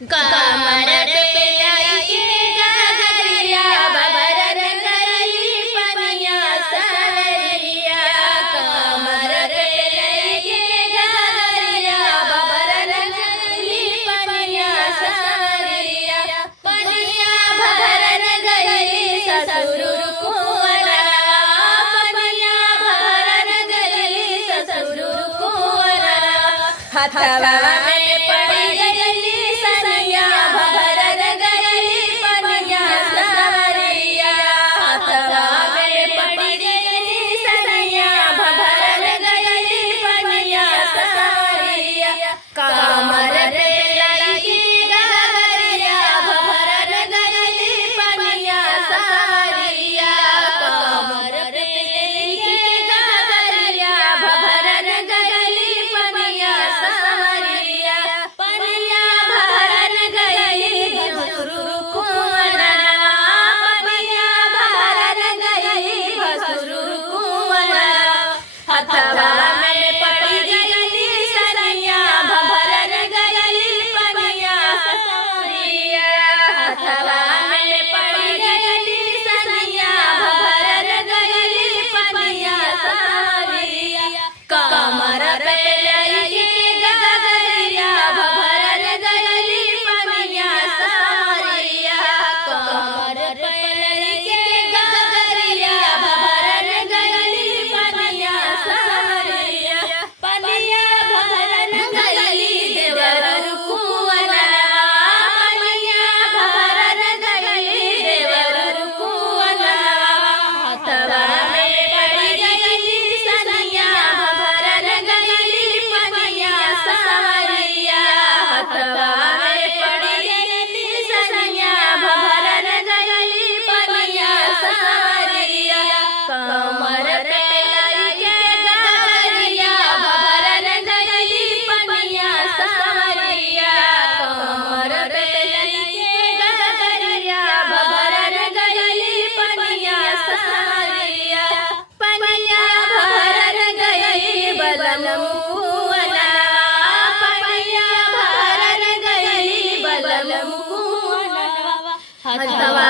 कमर पे लाई के गगरिया बबर रंगली पनिया सवरिया। कमर पे लाई के गगरिया बबर रंगली पनिया सवरिया। पनिया भर गई ससुर कुंवरा, पनिया भर गई ससुर कुंवरा। हथवा में पड़ी गई सनिया भर गई पनिया सवरिया। हथवा में पड़ी गई सनिया भर गई पनिया सवरिया। कमर पे लाई के गगरिया भर गई पनिया सवरिया। कमर पे लाई के गगरिया भर गई पनिया सवरिया। पनिया भर गई भसुर कुंवरा, पनिया भर गई भसुर कुंवरा। हथवा में पड़ी गई सनिया भर गई पनिया सवरिया। हथवा में पड़ी गई सनिया भर गई पनिया सवरिया। कमर पे लाई के गगरिया भर गई पनिया सवरिया। कमर पे लाई के गगरिया भर गई पनिया सवरिया। पनिया भर गई देवर कुंवरा, पनिया भर गई देवर कुंवरा। हथवा में पड़ी गई सनिया भर गई पनिया सवरिया। हथवा में पड़ी गई सनिया भर गई पनिया सवरिया। कमर पे लाई के गगरिया भर गई पनिया सवरिया। कमर पे लाई के गगरिया भर गई पनिया सवरिया। पनिया भर गई बलम कुंवरा, पनिया भर गई बलम कुंवरा। हथवा